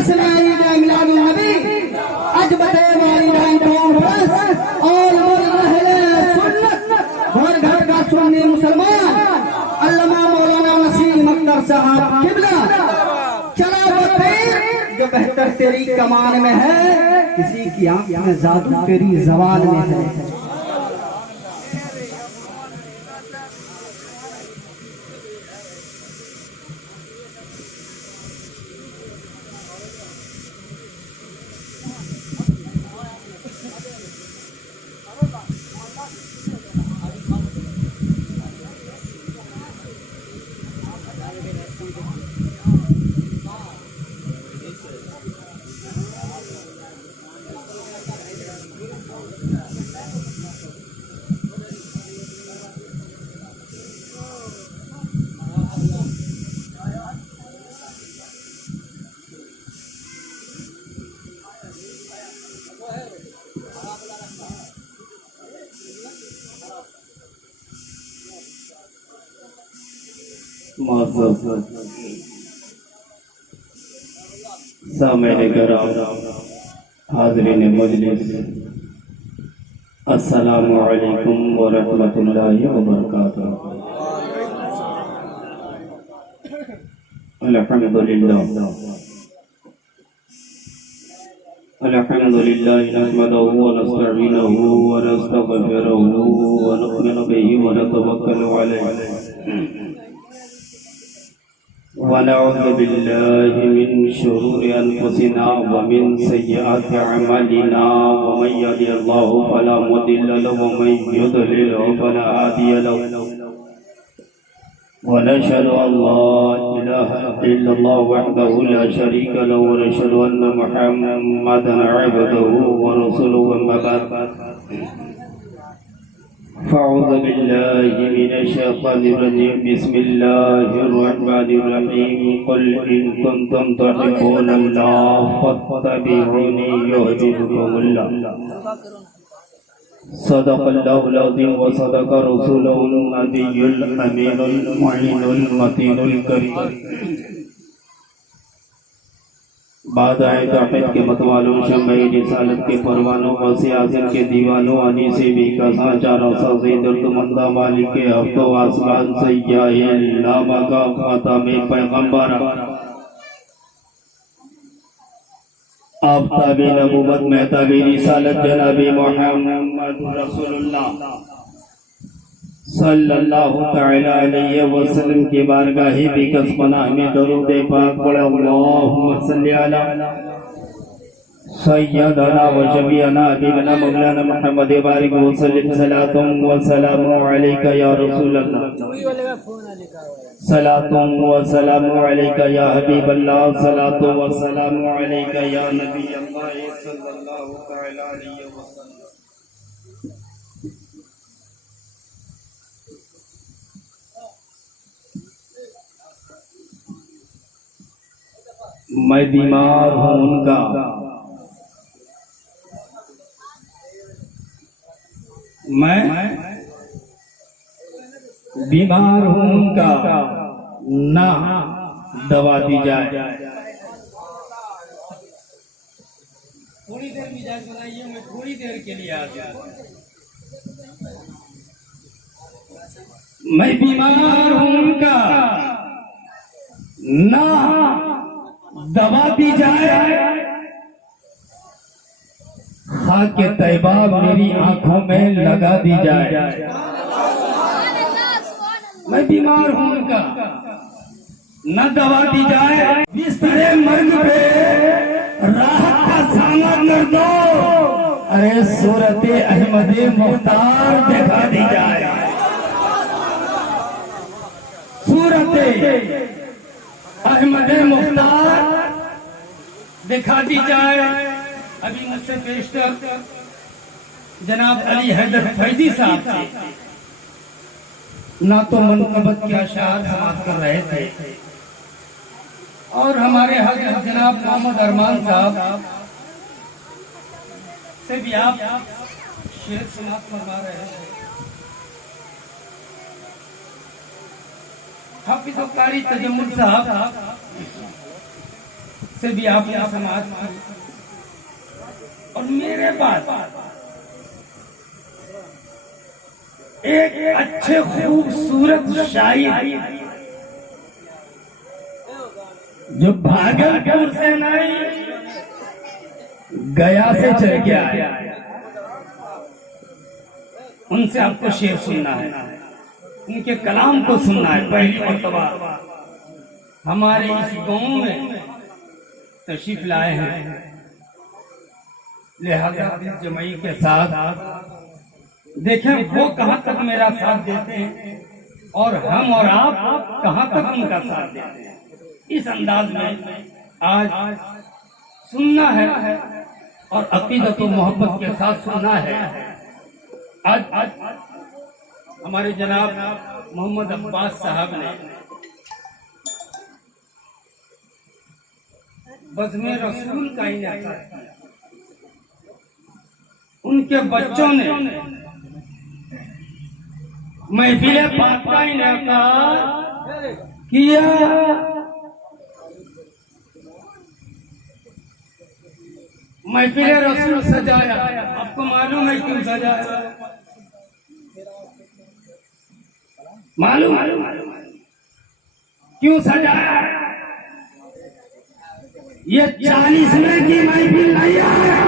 जश्न-ए मिलादुन्नबी आज बते वाली प्लस और अहले सुन्नत और घर का सुन्नी मुसलमान अल्लामा मौलाना नसीम अख्तर साहब किबला चला वो तीर जो बेहतर तेरी कमान में है, किसी की आंख में जादू तेरी जबान में है। सामने कराम हाज़रीन मजलिस, अस्सलामु अलैकुम व रहमतुल्लाहि व बरकातुहू। अल्हम्दुलिल्लाह नहमदुहु व नस्तईनुहु व नस्तगफिरुहु व नु'मिनु बिही व नतवक्कलु अलैहि वनऊज़ु बिल्लाहि मिन शुरूरि अनफुसिना व मिन सय्यिआति अमालिना वमन यहदिहिल्लाहु फला मुदिल्ल लहु वमन युद्लिलहु फला हादिय लहु वनशहदु अन ला इलाहा इल्लल्लाह वहदहु ला शरीका लहु व नशहदु अन्न मुहम्मदन अब्दुहु व रसूलुहु अम्मा बाद फ़अऊज़ु बिल्लाहि मिनश शैतानिर रजीम बिस्मिल्लाहिर रहमानिर रहीम क़ुल इन कुंतुम तुहिब्बूनल्लाह फत्तबिऊनी युहब्बुकुमुल्लाह सदक़ल्लाहुल अज़ीम व सदक़ रसूलुहुन नबियुल अमीनुल मुईनुल मतीनुल करीम। बाद आए तौहीद के मतवालों, शम्मे रिसालत के परवानों, वसी आज़म के दीवानों, अनीसे भी का सांचा रसाज़े दर्दमंदा मालिक के हफ्तों आसमान सय्याए लामा का ख़ातमे पैगंबर आफ़ताबे नबूवत महताबे रिसालत जनाबे मुहम्मद रसूलुल्लाह सल्लल्लाहु तआला अलैहि वसल्लम की बारगाह बिकस पनाह में दरूद पाक पढ़ो। अल्लाहुम्मा सल्लि अला सय्यदना व शफीअना हबीबना मौलाना मुहम्मद बारिक व सल्लिम सलातुम व सलामु अलैका या रसूलल्लाह सलातुम व सलामु अलैका या हबीबल्लाह सलातु व सलामु अलैका या नबी अल्लाह सल्लल्लाहु तआला अलैहि वसल्लम। मैं बीमार हूँ उनका, मैं बीमार हूँ उनका, ना दवा दी जाए। थोड़ी देर मिजाज बनाइए, मैं थोड़ी देर के लिए आ जाऊँ। मैं बीमार हूँ उनका, ना दवा दी जाए। खाके तैबा मेरी आंखों में लगा दी जाए। मैं बीमार हूँ उनका, न दवा दी जाए। बिस्तरे मर्ग पे राहत का सामान कर दो, अरे सूरते अहमदे मुख्तार दिखा दी जाए। सूरते अहमदे मुख्तार दिखा दी जाए। अभी मुझसे पेशतर जनाब अली हैदर फैजी साहब से ना तो मनकबत के अशार समाप्त कर रहे थे और हमारे हजरत जनाब मोहम्मद अरमान साहब से भी आप शेर समाप्त करवा रहे हैं। हाफिज़ कारी तजम्मुल साहब से भी आपने समाज की और मेरे पास एक अच्छे खूबसूरत शायर जो भागलपुर से नहीं गया से चल के आया, उनसे आपको शेर सुनना है, उनके कलाम को सुनना है। पहली मर्तबा हमारे इस गांव में तशरीफ लाए हैं, लिहाजा जमई के साथ देखें वो कहां तक मेरा साथ देते हैं और हम और आप कहां तक उनका साथ देते हैं। इस अंदाज में आज सुनना है और अकीदत और मोहब्बत के साथ सुनना है। आज हमारे जनाब मोहम्मद अब्बास साहब ने बज़्म रसूल का इनाकाद किया, उनके बच्चों ने महफिल पाक का इनाकाद किया। महफिल रसूल सजाया, आपको मालूम है क्यों सजाया? मालूम क्यों सजाया? ये 40वें की महफिल नहीं है,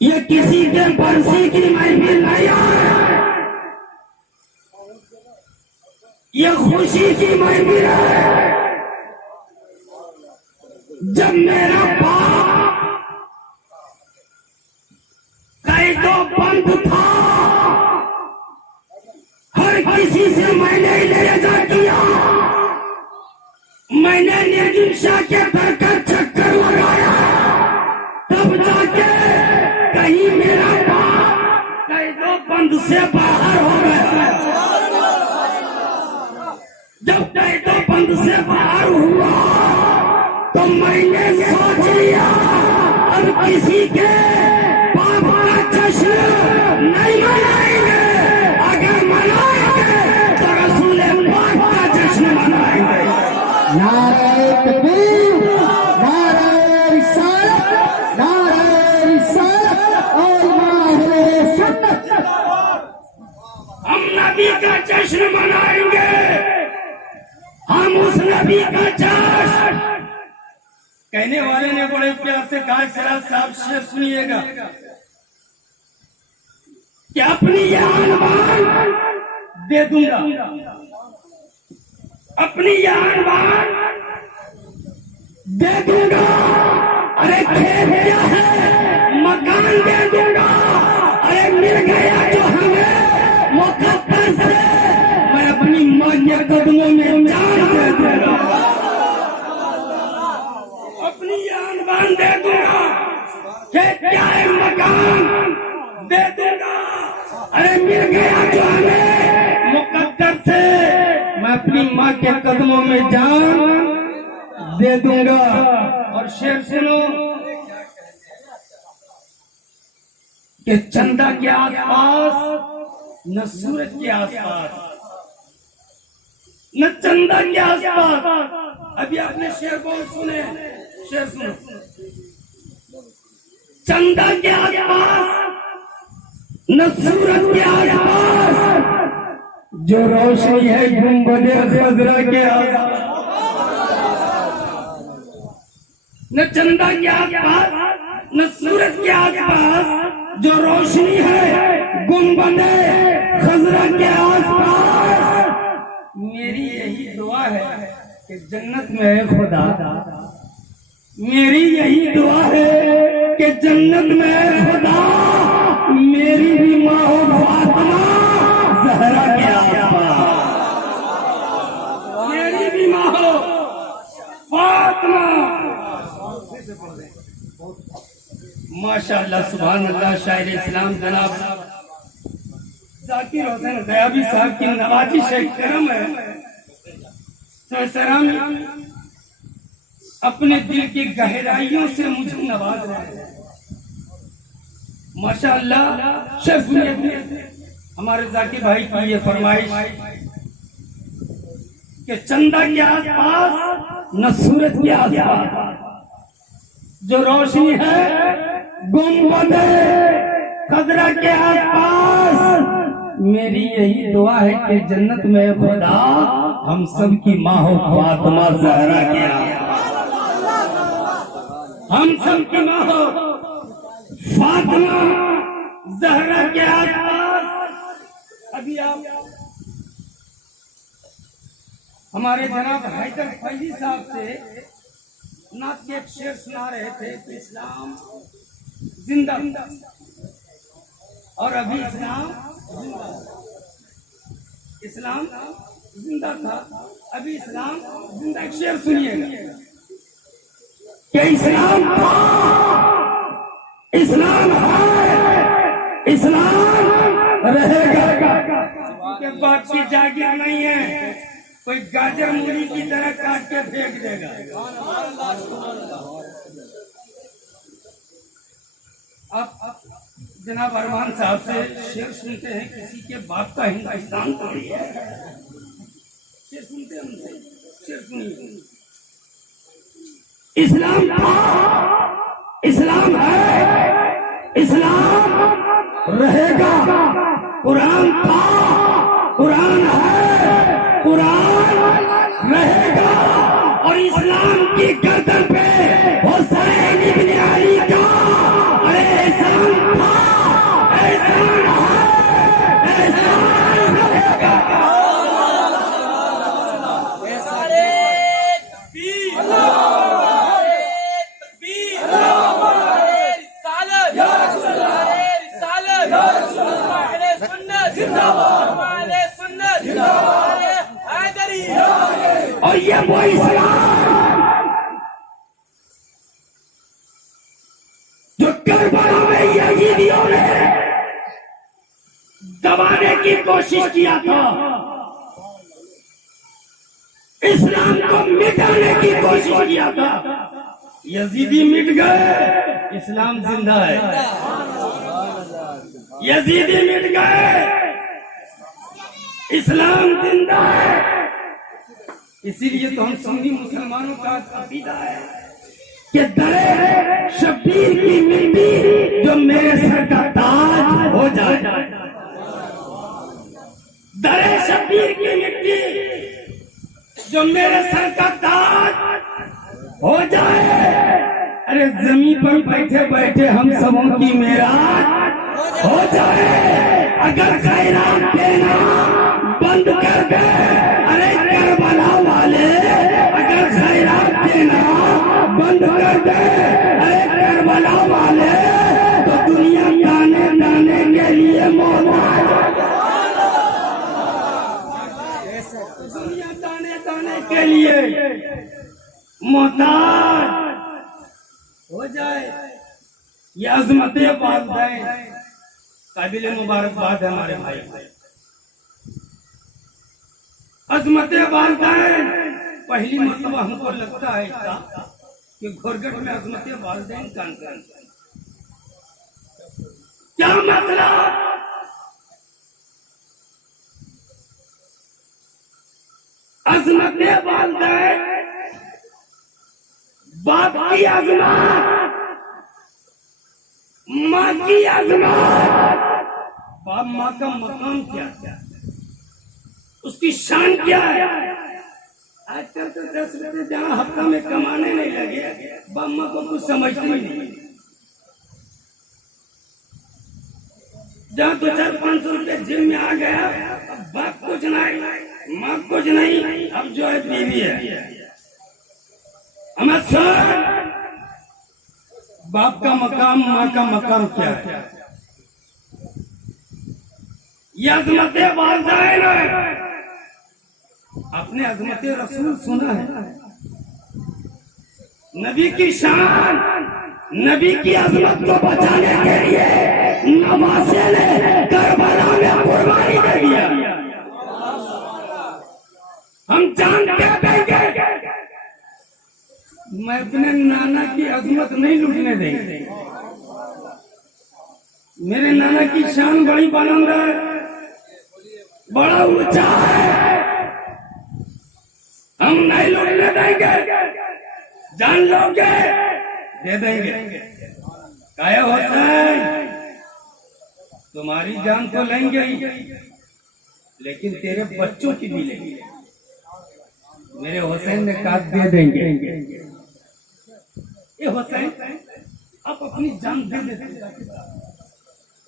ये किसी के बरसी की महफिल नहीं है, ये खुशी की महफिल है। जब मेरा बाप कैदो बंद था, हर किसी से मैंने लिहाजा किया, मैंने निर्दिशा के दर का चक्कर लगाया, तब जाके कहीं मेरा बाप कैदो बंद से बाहर हो गया। जब कैदो बंद से बाहर हुआ तो मैंने सोच लिया अब किसी के बाप का जश्न नहीं मनाएंगे, अगर मनाएंगे तो रसूल पाक का जश्न मनाएंगे। नारे तकबीर, नारे रिसालत, नारे रिसालत और माहले सुन्नत। हम नबी का जश्न मनाएंगे, हम उस नबी का जश्न। कहने वाले ने बड़े प्यार से कहा, सिराज साहब शेर सुनिएगा कि अपनी जान मान दे दूंगा, अपनी जान मान दे दूंगा। अरे खेत क्या है, मकान दे दूंगा। अरे मिल गया जो हमें मुकद्दर से, मैं अपनी मां के कदमों में जान दे दूंगा, अपनी जान बान दे दूंगा। खेत क्या है, मकान दे दूंगा। अरे मिल गया जो हमें मुकद्दर से, मैं अपनी माँ के कदमों में जान दे दूंगा। और शेर सुनो कि चंदा के आसपास न सूरज के आसपास, न चंदा के आसपास। अभी आपने शेर बहुत सुने, शेर सुनो। चंदा के आसपास न सूरज के आसपास, जो रोशनी है गुंबदे खजरा के आसपास। न चंदा के आसपास न सूरज के आसपास, जो रोशनी है गुंबदे खजरा के आसपास। मेरी यही दुआ है कि जन्नत में है खुदा, मेरी यही दुआ है कि जन्नत में है खुदा, मेरी भी माँ हो फातिमा ज़हरा के आसपास, मेरी भी माँ हो फातिमा। माशाअल्लाह, सुभान अल्लाह। शायर इस्लाम जनाब जाकिर हुसैन गयाबी साहब की नवाजिश है, करम है। सरसराम अपने दिल की गहराइयों से मुझे नवाज रहे हैं। माशाअल्लाह। शेख हमारे जाकिर भाई की ये फरमाइश कि चंदा के आसपास न सूरज के आसपास जो रोशनी है गुंबद खजरा के आसपास। मेरी यही दुआ है कि जन्नत में खुदा हम सब की माँ हो फातिमा ज़हरा के आसपास, हम सब की माँ हो फातिमा ज़हरा के आसपास। अभी आप हमारे जनाब हैदर फैजी साहब से नात के एक शेर सुना रहे थे कि इस्लाम जिंदा और अभी इस्लाम जिंदा था, अभी इस्लाम जिंदा। एक शेर सुनिएगा कि इस्लाम था, इस्लाम है, इस्लाम रहेगा। के बात की जागिर नहीं है, कोई गाजर मूली की तरह काट के फेंक देगा। अब जनाब अरमान साहब से शेर सुनते हैं, किसी के बाप का हिंदुस्तान थोड़ी है। शेर सुनते हैं उनसे, शेर सुनिए। इस्लाम था, इस्लाम है, इस्लाम रहेगा। कुरान था, कुरान है, कुरान रहेगा। और इस्लाम की गर्दन पे हुसैन इब्न अली का एहसान था, एहसान है, एहसान रहेगा। और ये वो इस्लाम जो करबला में यजीदियों ने दबाने की कोशिश किया था, इस्लाम को मिटाने की कोशिश किया था। यजीदी मिट गए, इस्लाम जिंदा है। यजीदी मिट गए, इस्लाम जिंदा है। इसीलिए तो हम सुन्नी मुसलमानों का अकीदा है कि दरे शब्बीर की मिट्टी जो मेरे सर का ताज हो जाए, दरे शब्बीर की मिट्टी जो मेरे सर का ताज हो जाए। अरे जमीन पर बैठे बैठे हम सबों की मेराज हो जाए। अगर खैरात देना बंद कर दे, अरे करबला वाले अगर खैरात देना बंद कर दे, अरे करबला वाले, तो दुनिया दाने दाने के लिए मोहताज, दुनिया दाने दाने के लिए मोहताज हो जाए। ये अजमत वालिदैन काबिल मुबारकबाद है हमारे भाई। अजमत वालिदैन पहली मर्तबा हमको लगता है कि घोरगढ़ में अजमत वालिदैन कॉन्फ्रेंस, क्या मतलब? अजमत वालिदैन, बाप की अजमत, माँ की अजमत। बाप माँ का मकाम क्या है, उसकी शान क्या है? आजकल तो 10 रुपये जहाँ हफ्ता में कमाने नहीं लगे, बाप माँ को कुछ समझते ही नहीं। जहाँ 200-500 रुपये जेब में आ गया, अब बाप कुछ नहीं, माँ कुछ नहीं, अब जो है बीवी है। हमारे सर बाप का मकाम, माँ का मकाम क्या है? ये अजमत वालिदैन है। आपने अजमत रसूल सुना है? नबी की शान, नबी की अजमत को बचाने के लिए नवासे ने करबला में कुर्बानी दे दिया। हम जानते देंगे, मैं अपने नाना की अजमत नहीं लूटने देंगे। मेरे नाना की शान बड़ी बुलंद है, बड़ा ऊंचा है। हम नहीं लूटने देंगे, जान लोगे दे देंगे। काया हुसैन, तुम्हारी जान तो लेंगे ही, लेकिन तेरे बच्चों की भी लेंगे। मेरे हुसैन ने कहा दे देंगे। ये हुसैन, आप अपनी जान दे देते,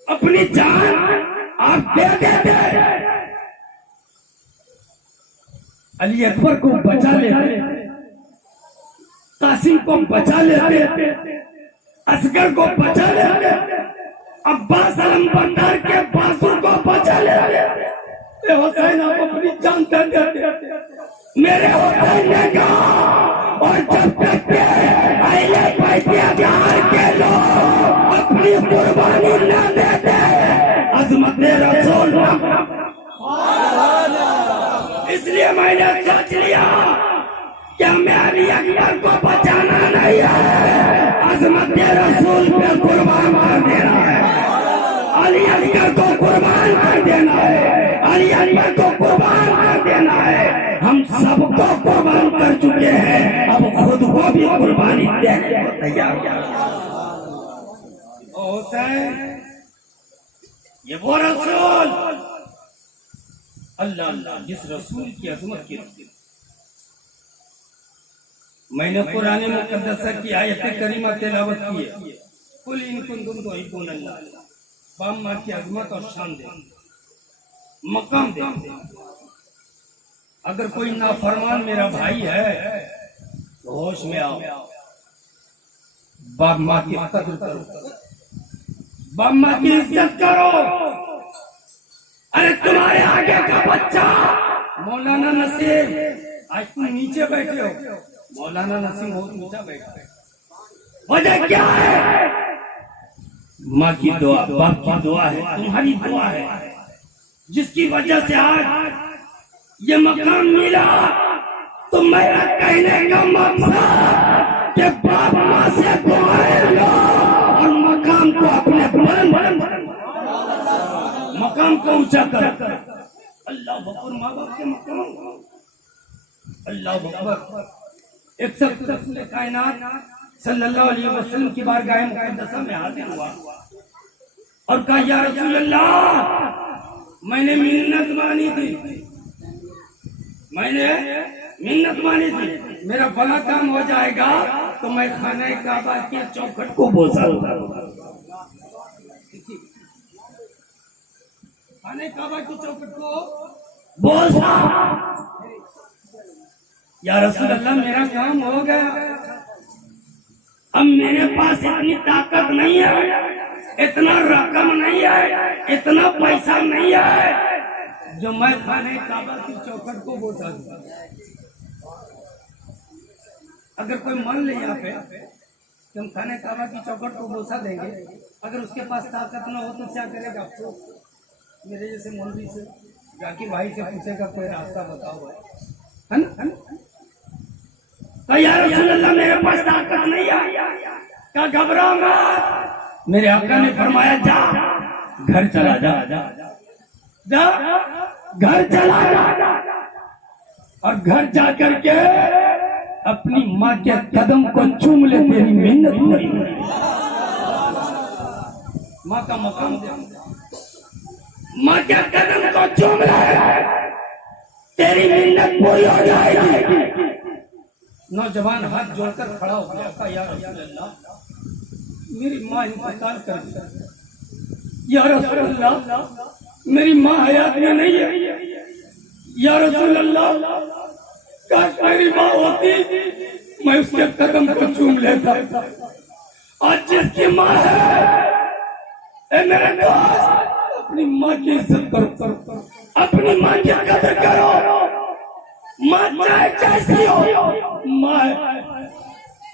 अपनी जान आप दे देते, अली अकबर को बचा लेते, कासिम को बचा लेते, असगर को बचा लेते, अब्बास अलमबरदार के बासुर को बचा लेते। हुसैन आप अपनी जान दे देते। मेरे हुसैन ने कहा, और जब तक के अहले बैतियागार के लोग अपनी कुर्बानी न देते, अज़मत रसूल। इसलिए मैंने सोच लिया कि हमें अली अकबर को बचाना नहीं है, अज़मत रसूल पे कुर्बान कर देना है, अली अकबर को कुर्बान कर देना है, अली अकबर को कुर्बान कर देना है। हम सबको कुर्बान कर चुके हैं, अब खुद को भी कुर्बानी देने को तैयार हुसैन। ये वो रसूल, अल्लाह अल्लाह, जिस रसूल की अज़मत की मैंने कुरान मुक़द्दस की आयत करीमा तिलावत की है। कुल इन कुंतुम तुहिब्बूनल्लाह, बाप माँ की अज़मत और शान दे, मकाम दे। अगर कोई नाफरमान मेरा भाई है तो होश में आओ, बाप माँ की कदर करो, बाप माँ की इज्जत करो। अरे तुम्हारे आगे का बच्चा मौलाना नसीम, आज तुम नीचे बैठे हो, मौलाना नसीम बहुत नीचे बैठे, वजह क्या है? माँ की दुआ, बाप की दुआ है, तुम्हारी दुआ है, जिसकी वजह से आज ये मकाम मिला। तो मेरा कहने का मकसद कि बाप माँ से दुआएं लो और मकाम को अपने मकाम को ऊंचा कर। अल्लाह अकबर, माँ बाप के मकाम, अल्लाह अकबर। एक शख्स रसूल कायनात सल्लल्लाहु अलैहि वसल्लम की बारगाह मुक़द्दसा में हाजिर हुआ और कहा, या रसूल अल्लाह, मैंने मिन्नत मानी थी, मैंने मिन्नत मानी थी, मेरा भला काम हो जाएगा तो मैं खाने काबा के चौखट को बोसा लूंगा। खाने काबा की चौखट को बोसा। या रसूल अल्लाह, मेरा काम हो गया, अब मेरे पास इतनी ताकत नहीं है, इतना रकम नहीं है, इतना पैसा नहीं है जो मैं खाने काबा की चौखट को बोसा दूं। अगर कोई मान ले यहाँ पे कि हम खाने काबा की चौखट को बोसा देंगे, अगर उसके पास ताकत न हो तो क्या करेगा? अफसोस। मेरे जैसे मौलवी से, जाकिर भाई से पूछेगा कोई रास्ता बताओ, है ना? तो या रसूल अल्लाह, मेरे पास ताकत नहीं है, क्या घबराओ मत। मेरे आका ने फरमाया, जा घर चला जा, जा घर चला जा, और घर जा करके अपनी माँ के कदम को चूम ले, तेरी मेहनत पूरी। माँ का मकाम दे, माँ के कदम को चूम ले, तेरी मेहनत पूरी हो जाएगी। नौजवान हाथ जोड़कर खड़ा हो गया, कहा, या रसूल अल्लाह, मेरी माँ इंतकाल कर दी। या रसूल अल्लाह, मेरी माँ हयात में नहीं है। या रसूल अल्लाह, काश मेरी माँ होती, मैं उसके कदम को चूम लेता। आज जिसकी माँ है, ए मेरे दोस्त, अपनी माँ की इज्जत करो, अपनी माँ की कदर करो। माँ चाहे जैसी हो,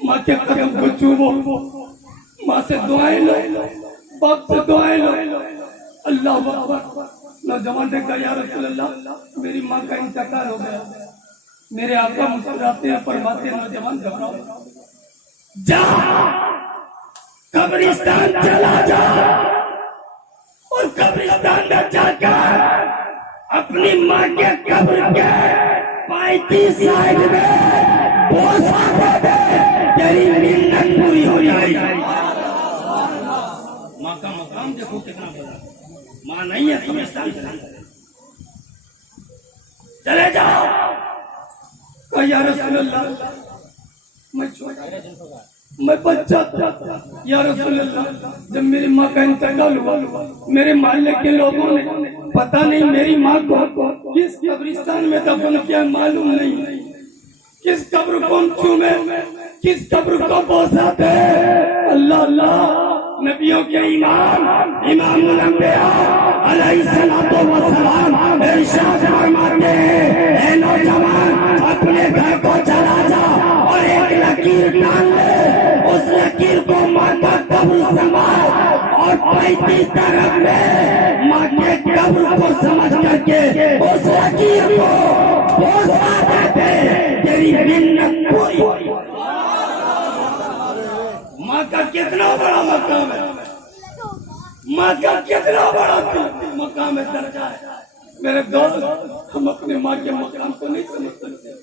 माँ के कदम को चूमो, माँ से दुआएं लो, बाप से दुआएं लो। अल्लाह अकबर। नौजवान ने कहा, या रसूल अल्लाह, मेरी माँ का इंतकाल हो गया। मेरे आका मुस्कुराते हैं, फरमाते हैं, नौजवान घबराओ, जा कब्रिस्तान चला जा, और कब्रिस्तान में जाकर अपनी माँ के कब्र के 35 साइड में बोसा दे दे, तेरी मिन्नत पूरी हो जाएगी। माँ का मकाम देखो कितना बड़ा, माँ नहीं है समझदार चले जाओ। कहा या रसूल अल्लाह मैं छोटा, मैं बच्चा था या रसूल अल्लाह, जब मेरी माँ का इंतकाल हुआ मेरे मोहल्ले के लोगों ने पता नहीं मेरी माँ को किस कब्रिस्तान में दफन किया मालूम नहीं, किस कब्र को चूमे, किस कब्र को बोसा थे। अल्लाह अल्लाह नबियों के इमामुल अंबिया अलैहिस्सलातु वस्सलाम इरशाद फरमाते हैं, ऐ नौजवान अपने घर को चला जा और एक लकीर डाल ले, उस लकीर को माँ का कब्र संभाल और 35 तरफ में माँ के कब्र को समझ करके उस लकीर को बोसा देते, तेरी मिन्नत पूरी होगी। माँ का कितना बड़ा मकाम है, माँ का कितना बड़ा मकाम है, दर्जा है। मेरे दोस्त हम अपने माँ के मकाम को नहीं समझ सकते।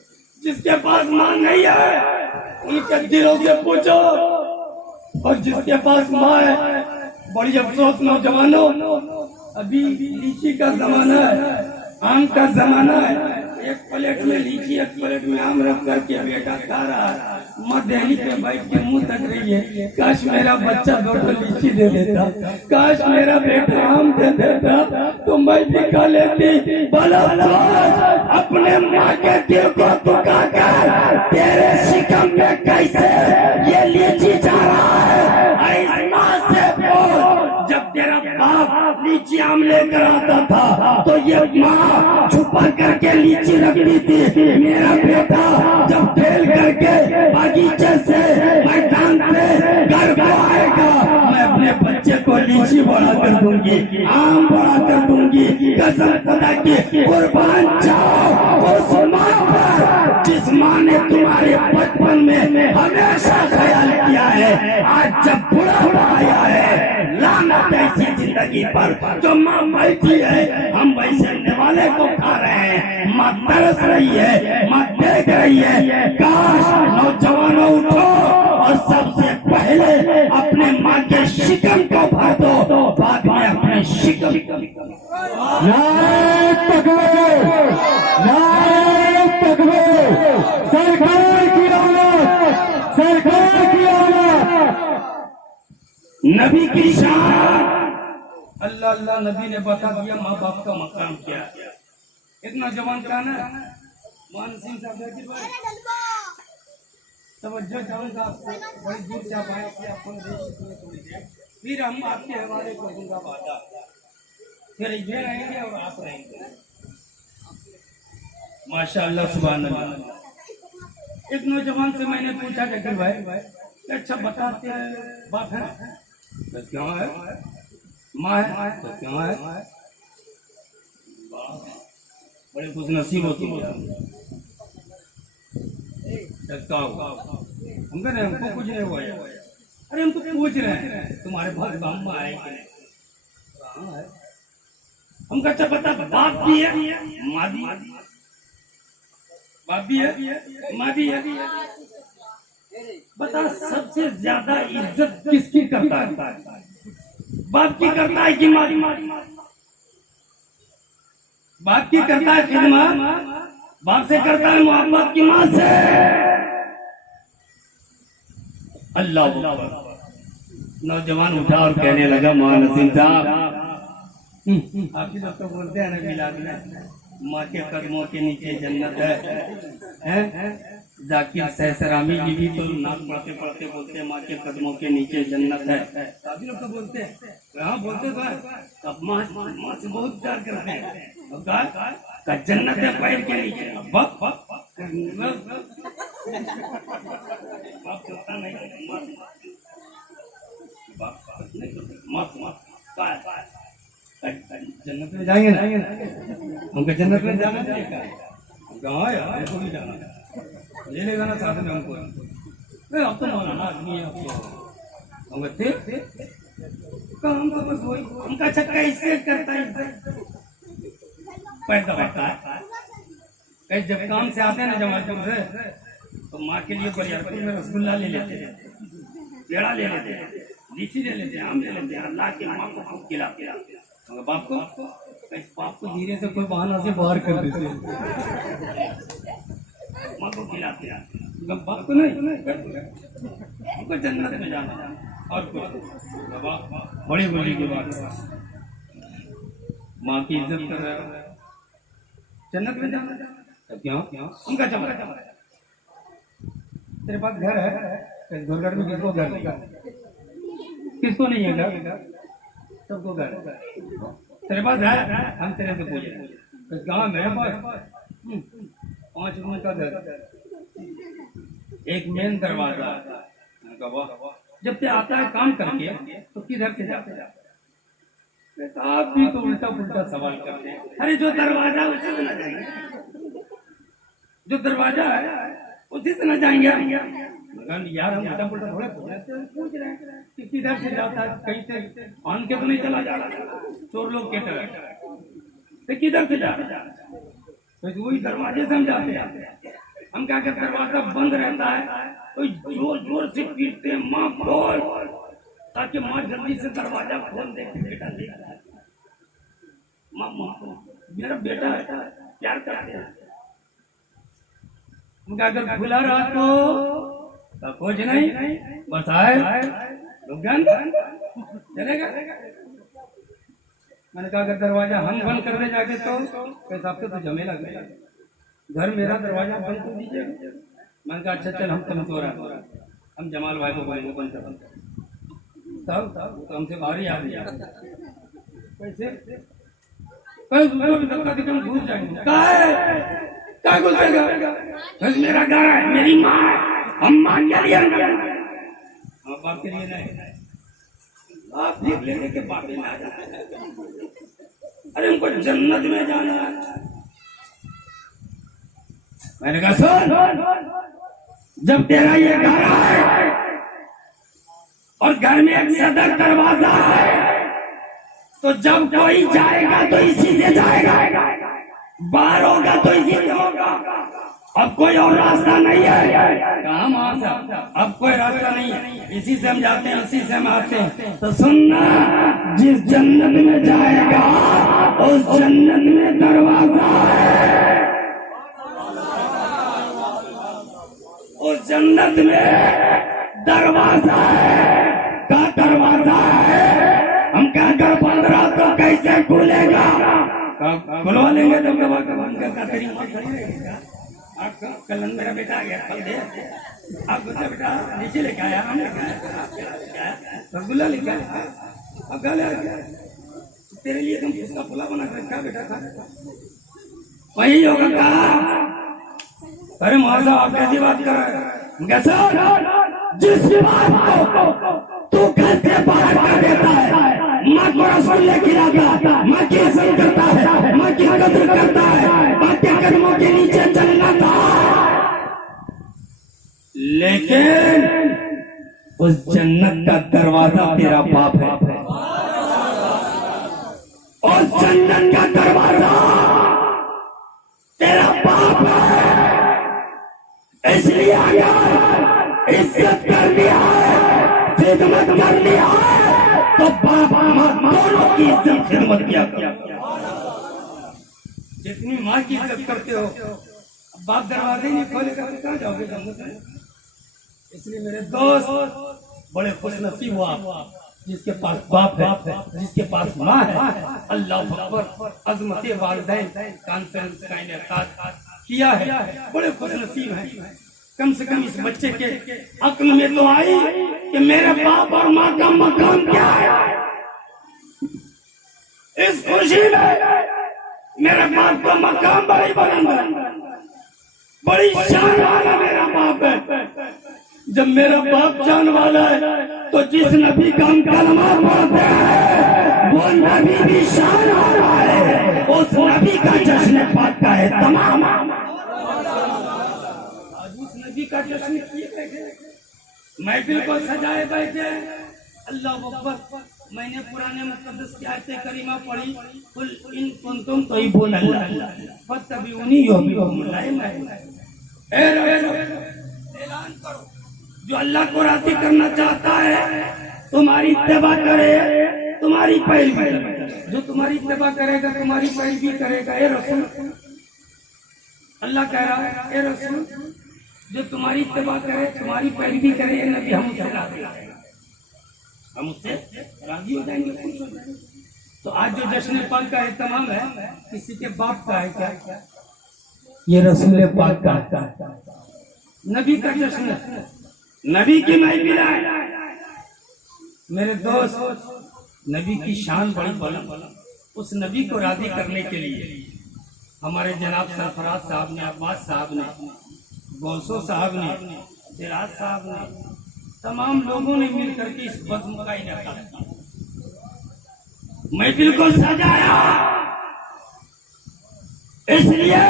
जिसके पास माँ नहीं है उनके दिलों से पूछो, और जिसके पास माँ है बड़ी अफसोस नौजवानों, अभी लीची का जमाना है, आम का जमाना है, एक प्लेट में लीची एक प्लेट में आम रख करके बेटा खा रहा है, माँ दहली पे बैठ के मुंह तक रही है, काश मेरा बच्चा 2 लीची दे देता, काश मेरा बेटा आम दे देता तो मैं भी खा लेती। भला अपने माँ के दिल को दुखा कर तेरे शिकम में कैसे ये लीची जा रहा है। इस माँ से बोल, जब तेरा बाप लीची आम लेकर आता था तो ये माँ छुपा करके लीची रखती थी। मेरा बेटा जब खेल करके बगीचे से मैदान से घर को आएगा, मैं अपने बच्चे को लीची बड़ा कर दूंगी, आम बड़ा कर दूंगी। कसम खुदा की कुर्बान जाओ उस माँ पर जिस माँ ने तुम्हारे बचपन में हमेशा ख्याल किया है। आज जब बुढ़ा आया है, लानत ऐसी जिंदगी पर जो माँ बैठी है, हम वैसे निवाले को खा रहे हैं। माँ तरस रही है, माँ देख रही है। काश नौजवानों उठो और सबसे पहले अपने माँ के शिकम को भर दो, बाद में अपने शिकम। नारे तकबीर, नारे तकबीर, सरकार की औलाद, सरकार की औलाद, नबी की शान। अल्लाह अल्लाह नबी ने बता दिया माँ बाप का मकाम क्या है। इतना जवान का ना मान सिंह साहब तवज्जो चाहूंगा आपसे, बड़ी दूर से आप आए थे, आपको फिर हम आपके हवाले को दूंगा वादा, फिर ये रहेंगे और आप रहेंगे। माशाअल्लाह सुभान अल्लाह। एक नौजवान से मैंने पूछा कि भाई अच्छा बताते हैं बात है तो क्यों है, माँ है तो क्यों है। बड़े खुश नसीब होती है। हम कह रहे हमको कुछ नहीं हुआ। अरे हम तो पूछ रहे हैं तुम्हारे पास गाँव में आए कि नहीं। हम अच्छा पता बाप भी है माँ भी, बाप भी है माँ भी है। बता सबसे ज्यादा इज्जत किसकी करता है, बाप की करता है कि माँ की। बाप की करता है खिदमत, बाप से करता है मोहब्बत की माँ से। अल्लाह नौजवान उठा और कहने लगा माँ नसीम साहब, आप ही लोग तो बोलते हैं ना मिला माँ के कदमों के नीचे जन्नत है। जाकिर सहसरामी जी भी तो नाक पढ़ते पढ़ते बोलते हैं माँ के कदमों के नीचे जन्नत है। सभी लोग तो बोलते हैं, हाँ बोलते तो अब माँ से बहुत प्यार करते हैं। का जन्नत है पैर के नीचे। बाप करता नहीं, जन्नत में जाएंगे ना, हमको जन्नत में जाना चाहिए। हमको भी जाना ले लेगा ना साथ में हमको। अब तो मौलाना आदमी है, हम हमको बस वही हमका चक्का इससे करता है, पैदा होता है कहीं जब काम से आते हैं ना जमालपुर से, तो माँ के लिए बरियारपुर में रसगुल्ला ले लेते हैं, पेड़ा ले लेते हैं, लीची ले लेते हैं, आम ले लेते हैं, ला के माँ को खूब खिलाते हैं। मगर बाप को धीरे से कोई बहाना से बाहर कर देते हैं, माँ को खिलाते हैं। बाप को नहीं, उनको जन्नत में जाना और कुछ बड़ी बोली की बात। माँ की इज्जत कर रहा है, जन्नत में जाना। क्यों उनका चमक तेरे पास घर है, घर में किसको घर नहीं, किसको नहीं है घर, सबको घर तेरे पास है। हम तेरे से पूछे कहाँ मेरे पास 5 रूम का घर, एक मेन दरवाजा। जब ते आता है काम करके तो किधर से जाते हैं? आप भी तो उल्टा पुल्टा सवाल करते हैं। अरे जो दरवाजा उसी से न जाएंगे, जो दरवाजा है उसी से न जाएंगे यार। हम उल्टा पुल्टा थोड़ा पूछ रहे हैं कि किधर से जाता है, कहीं से आन के तो नहीं चला जा रहा, चोर लोग के तरह तो किधर से जा रहा है? तो वही दरवाजे से हम जाते हैं। हम क्या कहते, दरवाजा बंद रहता है तो जोर जोर से पीटते हैं, माँ खोल, ताकि माँ जल्दी से दरवाजा खोल दे। बेटा माँ मेरा बेटा है, प्यार करते हैं। उनका अगर खुला रहा तो कुछ नहीं, बस आए चलेगा। मैंने कहा अगर दरवाजा हम बंद करने जाके तो हिसाब से तो झमेला गया, घर मेरा दरवाजा बंद कर दीजिएगा। मैंने कहा अच्छा चल हम कमजोर हैं, हम जमाल भाई को बोलेंगे बंद कर, तब तो हमसे बाहर ही आ गया। कैसे घुस जाएंगे, क्या घुसेगा? मेरा घर है, मेरी माँ है, हम माँ के लिए बाप के लिए नहीं, आप देख लेने के बाप में आ जाते हैं। अरे हमको जन्नत में जाना है। मैंने कहा सुन, जब तेरा ये घर है और घर में एक सदर दरवाजा है, तो जब कोई जाएगा तो इसी से जाएगा, बाहर होगा तो इसी से होगा। अब कोई और रास्ता नहीं है। कहाँ माँ साहब, अब कोई रास्ता नहीं है, इसी से हम जाते हैं, इसी से हम आते हैं। तो सुनना, जिस जन्नत में जाएगा उस जन्नत में दरवाजा है, उस जन्नत में दरवाजा है। क्या दरवाजा है? हम क्या कर 15 तो कैसे खुलेगा? खुलवा लेंगे जब कल मेरा बेटा आ गया, कल दे आप बेटा नीचे लेके आया, हमने रसगुल्ला लेके आया, अब गया तेरे लिए तुम इसका पुलाव बना कर रखा बेटा खा, वही होगा का। अरे महाराज आप कैसी बात कर रहे हैं? कैसा? जिस बात को तू कैसे बाहर कर देता है, माँ को रसगुल्ले खिलाता है, माँ की इज्जत करता है, माँ की कदर करता है, बातें कदमों के नीचे चलना था। लेकिन उस जन्नत का दरवाजा तेरा बाप है, उस जन्नत का दरवाजा तेरा बाप है। इसलिए अगर इज्जत कर लिया है, खिदमत कर लिया है, तो बाप माँ दोनों की इज्जत खिदमत किया। जितनी माँ की इज्जत करते हो, बाप दरवाजे नहीं खोलेगा तो कहाँ जाओगे जन्नत में? इसलिए मेरे दोस्त बड़े खुशनसीब हुआ जिसके पास बाप है, जिसके पास माँ है। अल्लाह अकबर, अज़मत वालिदैन कॉन्फ्रेंस का इनेकाद किया है, बड़े खुशनसीब हैं। कम से कम इस बच्चे के अक्ल में तो आई कि मेरे बाप और माँ का मकाम क्या है। इस खुशी में मेरे बाप का मकाम बड़ी बुलंद है, बड़ी शान वाला मेरा बाप है। जब मेरा बाप जान वाला है तो जिस नबी का हम कलमा पढ़ते हैं वो नबी भी शान वाला है, उस नबी का जश्न पाक है तमाम। उस नबी का जश्न किए बैठे, महफिल को सजाए बैठे। अल्लाह अकबर, मैंने पुराने मुकद्दस की आयत करीमा पढ़ी, कुल इन कुंतुम तो ही बोल अल्लाह फत्तबिऊनी युहब्बिकुमुल्लाह। ऐलान करो, जो अल्लाह को राजी करना चाहता है तुम्हारी इत्तेबा करे, तुम्हारी पैरवी करे। जो तुम्हारी इत्तेबा करेगा तुम्हारी पैरवी करेगा। ए रसूल, अल्लाह कह रहा है ए रसूल, जो तुम्हारी इत्तेबा करे तुम्हारी पैरवी करे, ये नबी हम उससे राजी हैं, हम उससे राजी हो जाएंगे, खुश हो जाएंगे। तो आज जो जश्न पाक का एहतमाम है, किसी के बाप का है क्या? ये रसूल पाक का नबी का जश्न, नबी की महफिल है। मेरे दोस्त, नबी की शान बड़ी बुलंद। उस नबी को राजी करने के लिए हमारे जनाब सरफराज साहब ने, अब्बास साहब ने, गौसो साहब ने, सिराज साहब ने, तमाम लोगों ने मिलकर के इस बज़्म का इनेकाद किया, महफिल को सजाया। इसलिए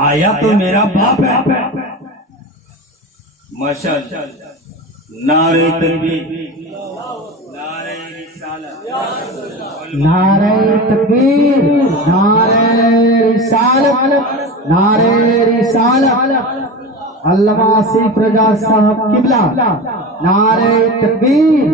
आया तो मेरा बाप है, माशाअल्लाह। नारे तकबीर, नारे रिसालत, नारे तकबीर, नारे रिसालत, नारे रिसालत। अल्लामा आसिफ रजा साहब किबला, नारे तकबीर।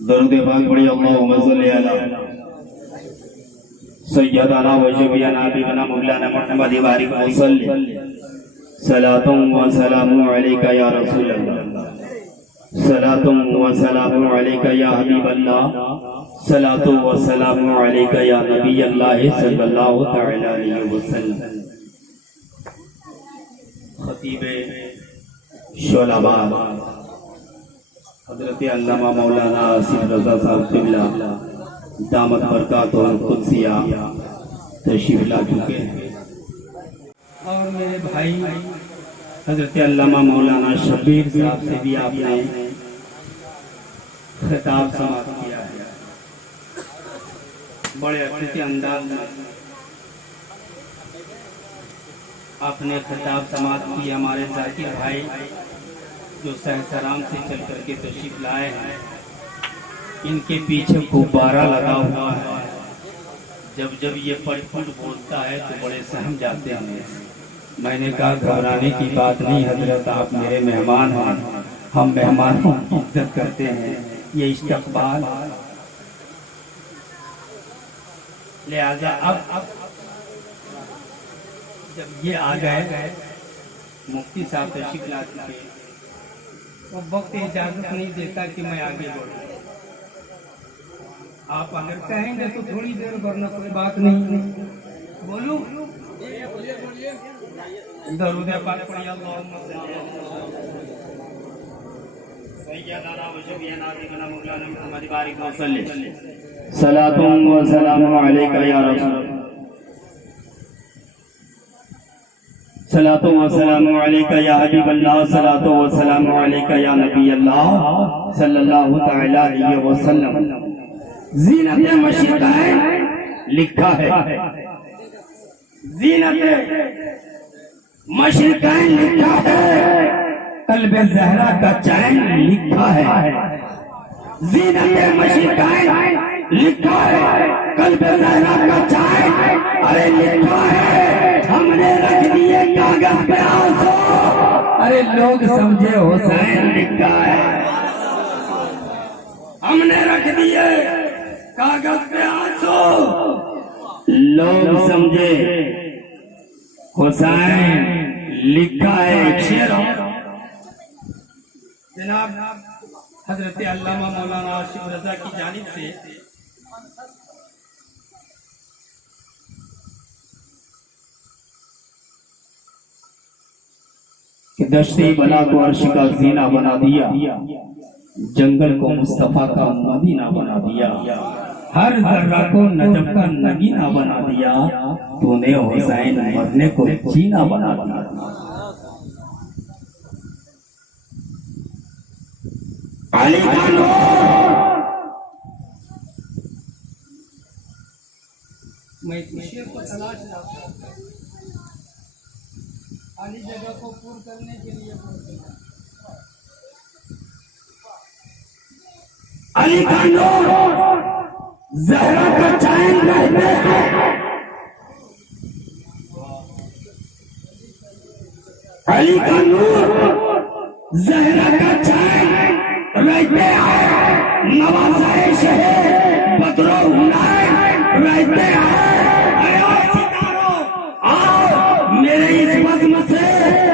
दरूद पाक पढ़ी, अल्लाहुम्मा सल्ली अला सय्यदना व शफीअना हबीबना मौलाना मुहम्मद बारिक वसल्लम। सलातुम व सलामु अलैका या रसूल अल्लाह, सलातुम व सलामु अलैका या हबीब अल्लाह, सलातु व सलामु अलैका या नबी अल्लाह सल्लल्लाहु तआला अलैहि वसल्लम। खतीब शोलाबाद हजरत अल्लामा मौलाना आसिफ रजा साहब किबला दामत बरकातुहुल कुद्सिया तशरीफ ला चुके हैं। और मेरे भाई हजरत अल्लामा मौलाना शब्बीर साहब से भी आपने खिताब समाप्त किया है, बड़े अच्छे अंदाज में आपने खिताब समाप्त किया। हमारे जाकिर भाई जो सहसराम से चल करके तशरीफ लाए हैं, इनके पीछे गुब्बारा लगा हुआ है। जब जब ये पटपट बोलता है तो बड़े सहम जाते हैं। मैंने कहा घबराने की बात नहीं हजरत, आप मेरे मेहमान हैं, हम मेहमानों की इज्जत करते हैं, ये इस्तकबाल। लिहाजा अब जब ये आ गए, मुफ्ती साहब तशरीफ ला चुके, तो वक्त इजाजत नहीं देता कि मैं आगे बढ़ूं। आप अगर कहेंगे तो थोड़ी देर, वरना कोई बात नहीं। बोलूं? दरूद पाक पढ़िए, अल्लाहुम्मा सल्ली अला सय्यदना व शफीअना हबीबना मौलाना मुहम्मद बारिक वसल्लम। सलातुम व सलामु अलैका या रसूल, सलातु व सलामु अलैका या हबीब अल्लाह, सलातु व सलामु अलैका या नबी अल्लाह सल्लल्लाहु तआला अलैहि वसल्लम। ज़ीनत मशरिक़ैन लिखा है, ज़ीनत मशरिक़ैन लिखा है, कल्बे ज़हरा का चैन लिखा है। ज़ीनत मशरिक़ैन लिखा है, कल्बे ज़हरा का चैन अरे लिखा है। हमने रख दिए कागज पे आंसू, अरे लोग समझे हुसैन लिखा है। हमने रख दिए कागज पे आंसू, लोग समझे हुसैन लिखा है। एक शेर जनाब हजरत अल्लामा मौलाना आसिफ रजा की जानिब से कि दश्ते बला को अर्श का जीना बना दिया, जंगल को मुस्तफा का मदीना बना दिया, हर जर्रा को नजफ का नगीना बना दिया, तूने हुसैन मरने को जीना बना दिया। अली का नूर। मैं शेर को तलाश रहा था, खाली जगह को पूर्ण करने के लिए अली का नूर जहरा का चैन रहते हैं। अली का नूर जहरा का चैन रहते हैं। नवाज़ाए शहे बदरो हुनैन रहते हैं। आओ मेरे इस बज़्म से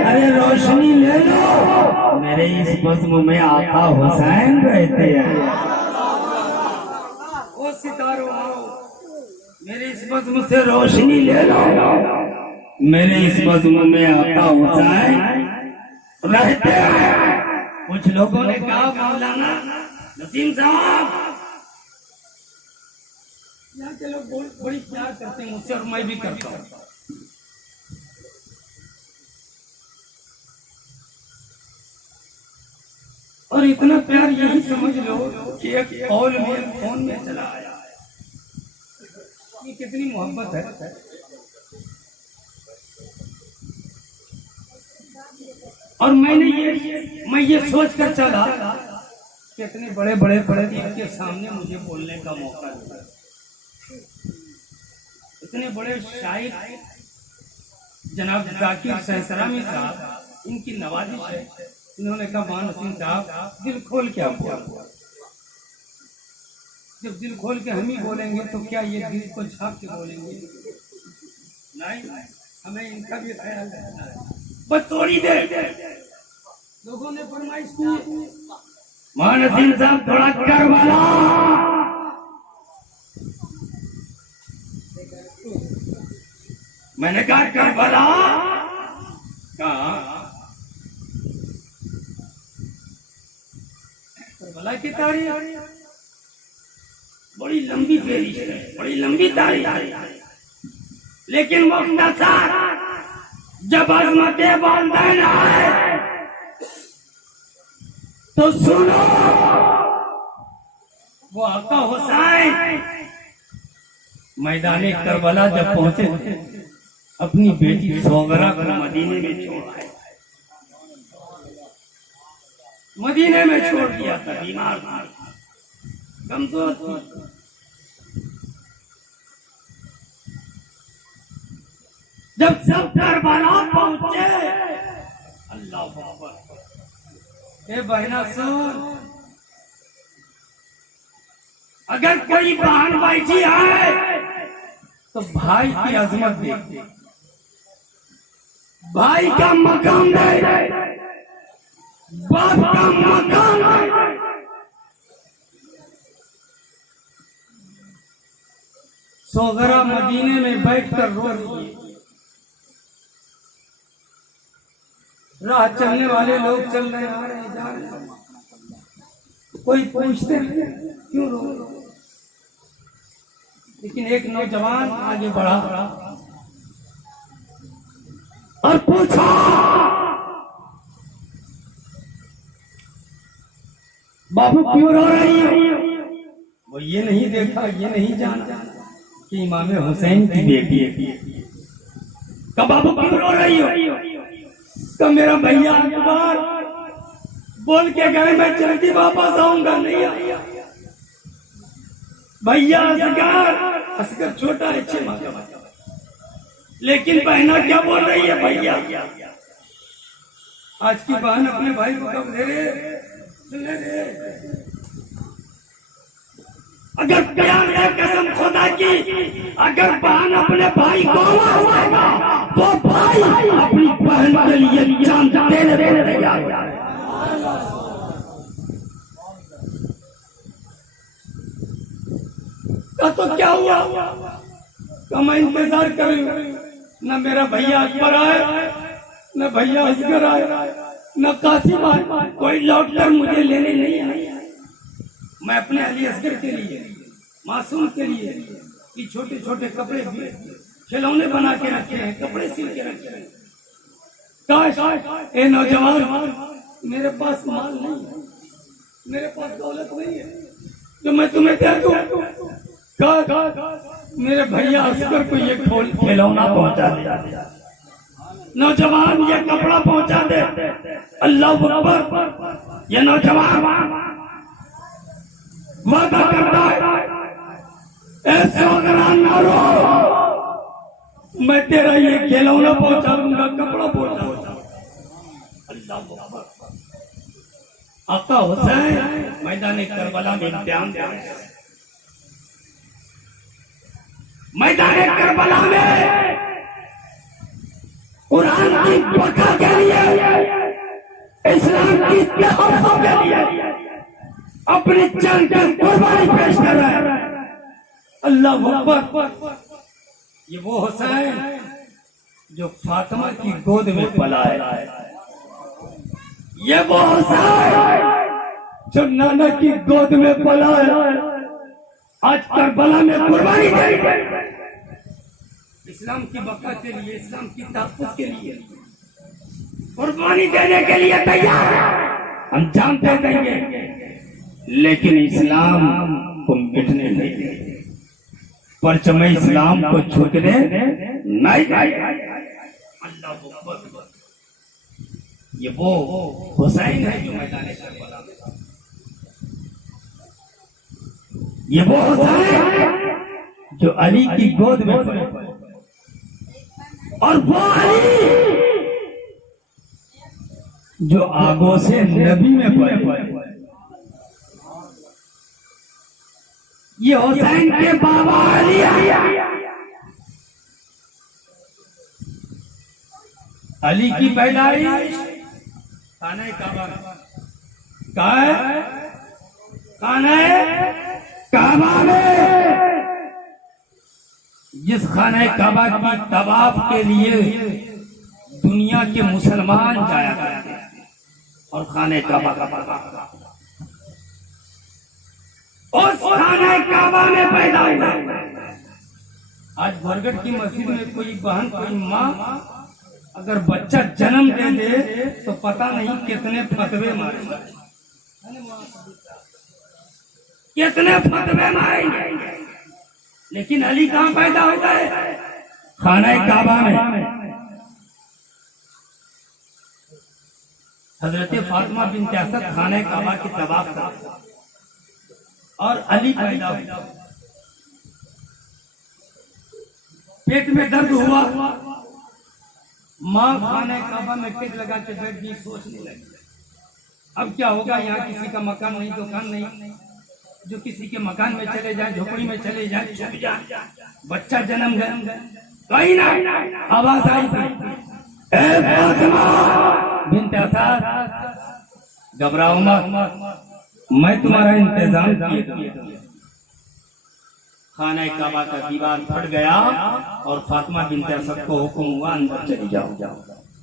अरे रोशनी ले लो। मेरे इस बज़्म में आका हुसैन रहते हैं। ओ सितारों आओ मेरे इस बज़्म से रोशनी ले लो। मेरे इस बज़्म में आका हुसैन रहते हैं। कुछ लोगों ने कहा मौलाना नसीम साहब, यहाँ के लोग बड़ी प्यार करते हैं मुझसे और मैं भी करता हूँ। और इतना प्यार यही समझ लो कि एक कॉल में फोन में चला आया है। ये कितनी मोहब्बत है। और मैं ये सोच कर चला कि इतने बड़े बड़े के सामने मुझे बोलने का मौका मिला। इतने बड़े शायर जनाब जाकिर सहसरामी साहब, इनकी नवाजिश है। इन्होंने कहा मान नसीम साहब दिल खोल के आप बोलो। जब दिल खोल के हम ही बोलेंगे तो क्या ये दिल को झाँक के बोलेंगे? नहीं, हमें इनका भी ख्याल रखना है। बस थोड़ी देर लोगों ने फरमाइश की, मान नसीम साहब थोड़ा करबला। मैंने कहा करबला कहा? करबला की तारीख बड़ी लंबी फेरिश है, बड़ी लंबी तारीख है, लेकिन मुख्तसर जब अज़मत वालिदैन आए तो सुनो। वो आका हुसैन मैदान करबला जब पहुंचे अपनी बेटी सोगरा को मदीने में छोड़ आए। मदीने में छोड़ दिया था, बीमार कमजोर थी। जब सब करबला पहुंचे, अल्लाह अकबर, ए बहना सुन, अगर कोई बहन बैठी है तो भाई की अजमत देख, भाई का मकाम दे, बाप का मकाम दे। सोगरा मदीने में बैठकर रो रही है। राह चलने वाले लोग चल रहे आ रहे जा रहे, कोई पूछते क्यों रो रहे? लेकिन एक नौजवान आगे बढ़ा और पूछा, बाबू क्यों रो रही हो? वो ये नहीं देखा, ये नहीं जाना कि इमाम हुसैन की बेटी है। कब बाबू क्यों रो रही हो? कब मेरा भैया अकबर बोल के गए मैं जल्दी वापस आऊंगा, नहीं आया। भैया असगर छोटा है 6 माह का, लेकिन बहना क्या बोल रही है? भैया आज की बहन अपने भाई को कब ले रहे? अगर प्यार है कसम खुदा की, अगर बहन अपने भाई को तो भाई अपनी बहन के लिए जान देने तैयार है। तो क्या हुआ? तो मैं इंतजार करूं, न मेरा भैया अकबर आए, न भैया असगर आए, न कासिम आए, कोई लौट कर मुझे लेने नहीं आया। मैं अपने अली असगर के लिए, मासूम के लिए कि छोटे छोटे कपड़े भी खिलौने बना के रखे हैं, कपड़े सिल के रखे हैं। काश ए नौजवान मेरे पास माल नहीं है, मेरे पास दौलत नहीं है जो मैं तुम्हें दे दूं। मेरे भैया अस्कर को ये खिलौना पहुंचा दिया, नौजवान ये कपड़ा पहुंचा दे। अल्लाह अकबर। ये नौजवान वादा करता है, ऐसा अगर ना रो, मैं तेरा ये खिलौना पहुंचा दूंगा, कपड़ा पहुंचा दूंगा। अल्लाह अकबर। आका हुसैन मैदान करबला में इम्तिहान दे, मैदान करबला में कुरान की बका के लिए, इस्लाम की तहफ़्फ़ुज़ के लिए अपनी जान की कुर्बानी पेश कर रहा है। अल्लाह अकबर। ये वो हुसैन जो फातिमा की गोद में पला है, ये वो हुसैन जो नाना की गोद में पला है, आज करबला में कुर्बानी दे रही है इस्लाम की बका के लिए, इस्लाम की तहफ़्फ़ुज़ के लिए कुर्बानी देने के लिए तैयार है। हम जानते देंगे, लेकिन इस्लाम को मिटने नहीं देंगे, परचम इस्लाम को छूटने नहीं देंगे। अल्लाह अकबर। ये वो हुसैन है जो मैदान करबला में, ये वो हुसैन जो अली की गोद में पले, और वो अली जो आगों से नबी में पले। ये हुसैन के बाबा अली अली की पैदाइश खाने काबा में, जिस खाने काबा की तवाफ के लिए दुनिया के मुसलमान जाया करते और खाने काबा का उस खाने काबा में पैदा हुआ। आज बरगढ़ की मस्जिद में कोई बहन, कोई माँ अगर बच्चा जन्म दे दे तो पता नहीं कितने फतवे मारेंगे, कितने फतवे मारेंगे। लेकिन अली कहाँ पैदा होता है? खाना काबा में। हजरत फातिमा बिन्त असद खाना काबा की तवाफ करता और अली पैदा हुआ। पेट में दर्द हुआ, माँ खाना काबा में टेक लगा के बैठ गई, सोचने लगी अब क्या होगा। यहाँ किसी का मकान नहीं, दुकान नहीं, जो किसी के मकान में चले जाए, झोपड़ी में चले जाए, छुप जाए। बच्चा जन्म गया, कहीं ना आवाज आई, ए फातिमा बिन्त असद, घबराओ मत, मैं तुम्हारा इंतजाम किया। खाना काबा का दीवार फट गया और फातिमा बिन्त असद को हुक्म हुआ अंदर चली जाओ।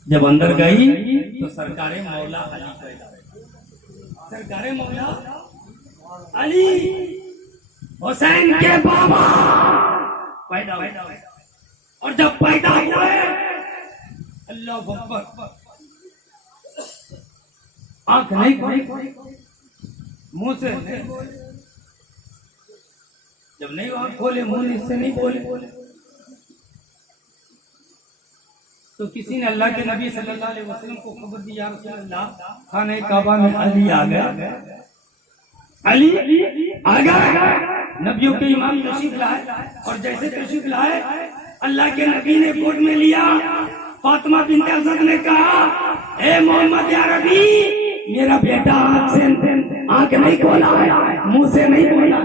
जब अंदर गई तो सरकारे मौला अली पैदा हुए। सरकारे मौला अली हुसैन के बाबा पैदा हुए। और जब पैदा हुए, अल्लाह अकबर, आंख नहीं खोली, मुंह से नहीं बोले। जब नहीं आंख खोले, मुंह से नहीं बोले, तो किसी ने अल्लाह के नबी सल्लल्लाहु अलैहि वसल्लम को खबर दी, या रसूल अल्लाह, खाने काबा में अली आ गया। अली आ गया, नबियों के इमाम तशरीफ लाए, और जैसे तशरीफ लाए अल्लाह के नबी ने गोद में लिया। फातिमा बिन्त असद ने कहा, ए मोहम्मद या रबी, मेरा बेटा आंख नहीं खोला है, मुंह से नहीं बोला।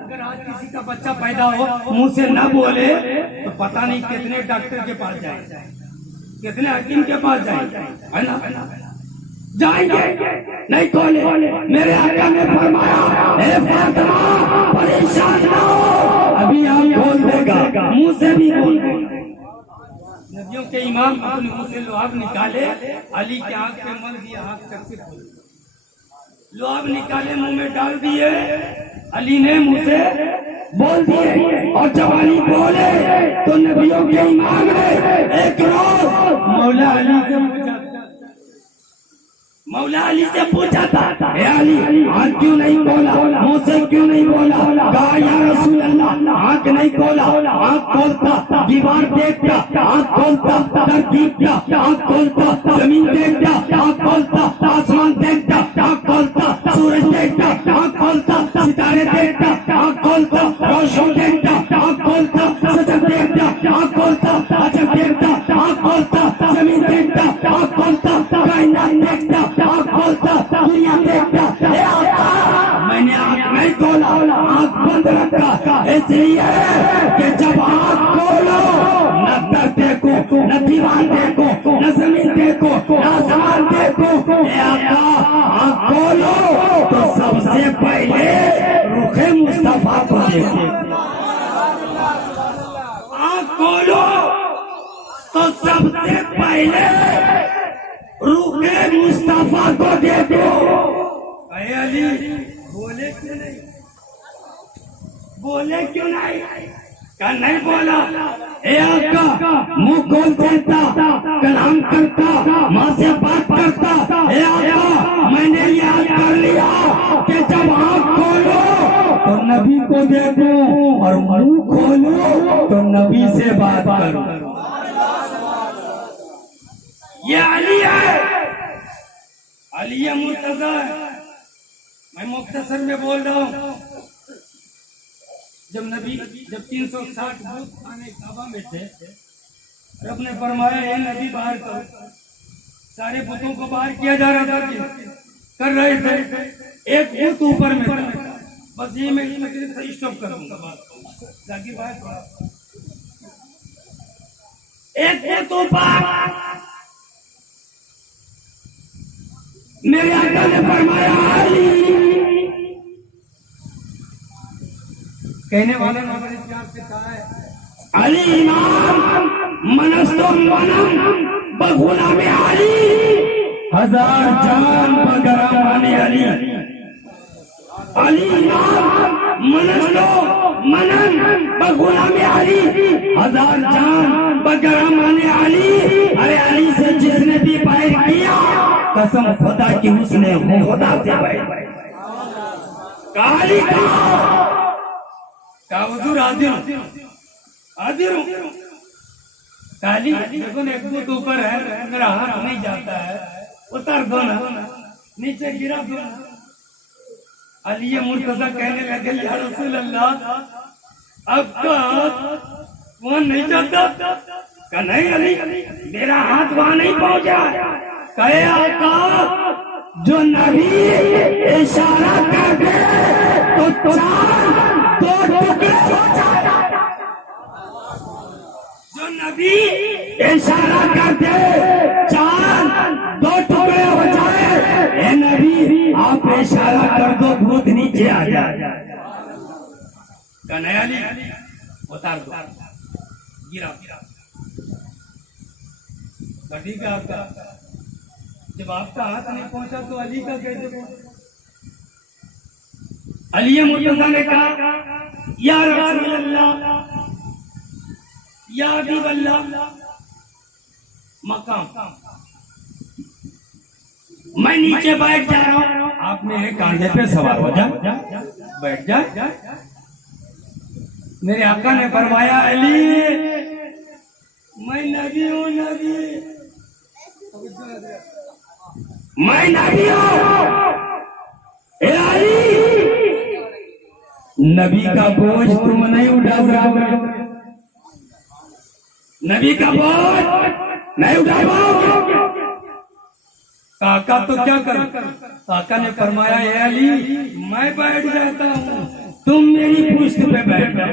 अगर आज किसी का बच्चा पैदा हो मुंह से न बोले तो पता नहीं कितने डॉक्टर के पास जाए, कितने हकीम के पास जाए, है ना? जाएंगे नहीं खोले। मेरे आका ने फरमाया, ए फातिमा परेशान ना हो, अभी हम खोल देगा, मुंह से भी बोल देगा। नबियों के इमाम अपने मुंह से लुआब निकाले, अली के आंख पे मल दिया, आंख कैसे खोल, लुआब निकाले मुंह में डाल दिए, अली ने मुंह से बोल दिए। और जब अली बोले तो नबियों के इमाम ने एक रोज मौला अली से पूछा, मौला अली से पूछा था, ए अली आंख क्यों नहीं खोला, मुझसे क्यों नहीं बोला? कहा या रसूल अल्लाह, आंख नहीं खोला, आंख खोलता दीवार देखता, आंख खोलता तरकीब का, आंख खोलता जमीन देखता, आंख खोलता आसमान देखता, आंख खोलता सूरज देखता, आंख खोलता सितारे देखता, आंख खोलता रोशन देखता, आंख खोलता सजग देखता, आंख खोलता अजब देखता, आंख खोलता जमीन देखता, आंख खोलता कायनात देखता, आंख खोलता दुनिया देखता। ए आका, मैंने आंख नहीं खोला, आंख बंद रखा, इसलिए कि जब आंख खोलो न दर देखो, न दीवार देखो, न जमीन देखो, न आसमान देखो। ए आका, आंख खोलो तो सबसे पहले रुखे मुस्तफा को देखो। आंख खोलो तो सबसे पहले रुखे मुस्तफा को देखो। अरे अली बोले क्यों नहीं, बोले क्यों नहीं? क्या नहीं बोला? ए आका, मुंह खोल देता, कलाम करता, माँ से बात करता। ए आका, मैंने याद कर लिया कि जब आँख खोलो तो नबी को देखो और मुंह खोलो तो नबी से बात करो। ये अली है, अली मुर्तज़ा है। मैं मुख्तसर में बोल रहा हूँ। जब 360 भूत खाने काबा में थे, रब ने फरमाया ये नबी बाहर करो। सारे भूतों को बाहर किया जा रहा था, कर रहे थे। एक भूत ऊपर में था, बस ये मैं स्टॉप कर दूंगा ताकि बात। एक भूत ऊपर, मेरे आका ने फरमाया अली, कहने वाले ने बड़े प्यार से कहा है, अली इमाम मनस्तुम वनम बगुना में अली, हजार जान बगरा माने अली। अली इमाम मनस्तो मनन बगुना में अली, हजार जान बगरा माने अली। अरे अली से जिसने भी बैर किया, कसम खुदा की उसने खुदा से बैर। काली का हुजूर हाजिर हूँ। काली देखो ना, एक भूत ऊपर है, मेरा हाथ नहीं जाता है, उतर दो ना, नीचे गिरा दो। अली मुर्तज़ा कहने लगे, या रसूल अल्लाह, आपका हाथ वहाँ नहीं जाता? कहा नहीं अली, मेरा हाथ वहाँ नहीं पहुँचा। कहे आका, जो नबी इशारा कर दे तो चांद दो टुकड़े हो जाए। जो नबी इशारा कर दे चांद दो टुकड़े हो जाए। ए नबी, आप इशारा कर दो, भूत नीचे आ जाए। कन्हैया अली उतार दो, गिरा गड्ढी का आपका। जब आपका हाथ नहीं पहुंचा तो अली का कैसे पहुंचा? अली मुर्तज़ा ने कहा, या रसूल अल्लाह, या हबीब अल्लाह, मकाम, मैं नीचे बैठ जा रहा हूँ, आप मेरे कांधे पे सवार हो जा, बैठ जा। मेरे आका ने फरमाया, अली मैं नबी हूँ, नबी, मैं नबी हूँ। ए अली, नबी का बोझ तुम नहीं उठा सकोगे, नबी का बोझ नहीं उठा पाओगे। काका तो क्या करूं? काका ने फरमाया, ए अली, मैं बैठ जाता हूँ, तुम मेरी पुश्त पे बैठ जाओ।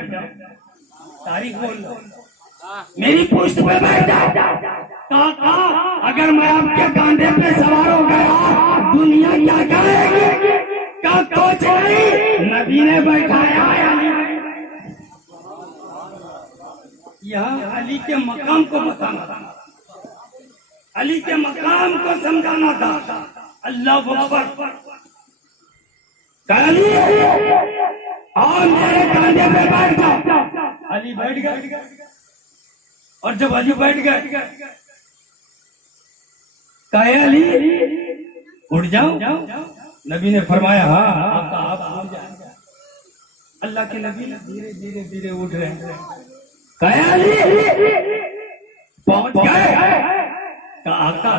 तारीख बोल लो, मेरी पुश्त पे बैठ जाओ। काका, अगर मैं आपके कांधे पे सवार हो गया, दुनिया क्या कहेगी? का कुछ नहीं, नबी ने बैठाया है। यहाँ अली के मकाम को बताना था, अली के मकाम को समझाना था। अल्लाह अकबर। अली और मेरे कांधे पे बैठ जाओ। अली बैठ गया, और जब अली बैठ गया, कहे अली उठ जाओ। नबी ने फरमाया हाँ आका आप उठ जाए। अल्लाह के नबी धीरे धीरे धीरे उठ रहे हैं। कया पहुंच गए। आका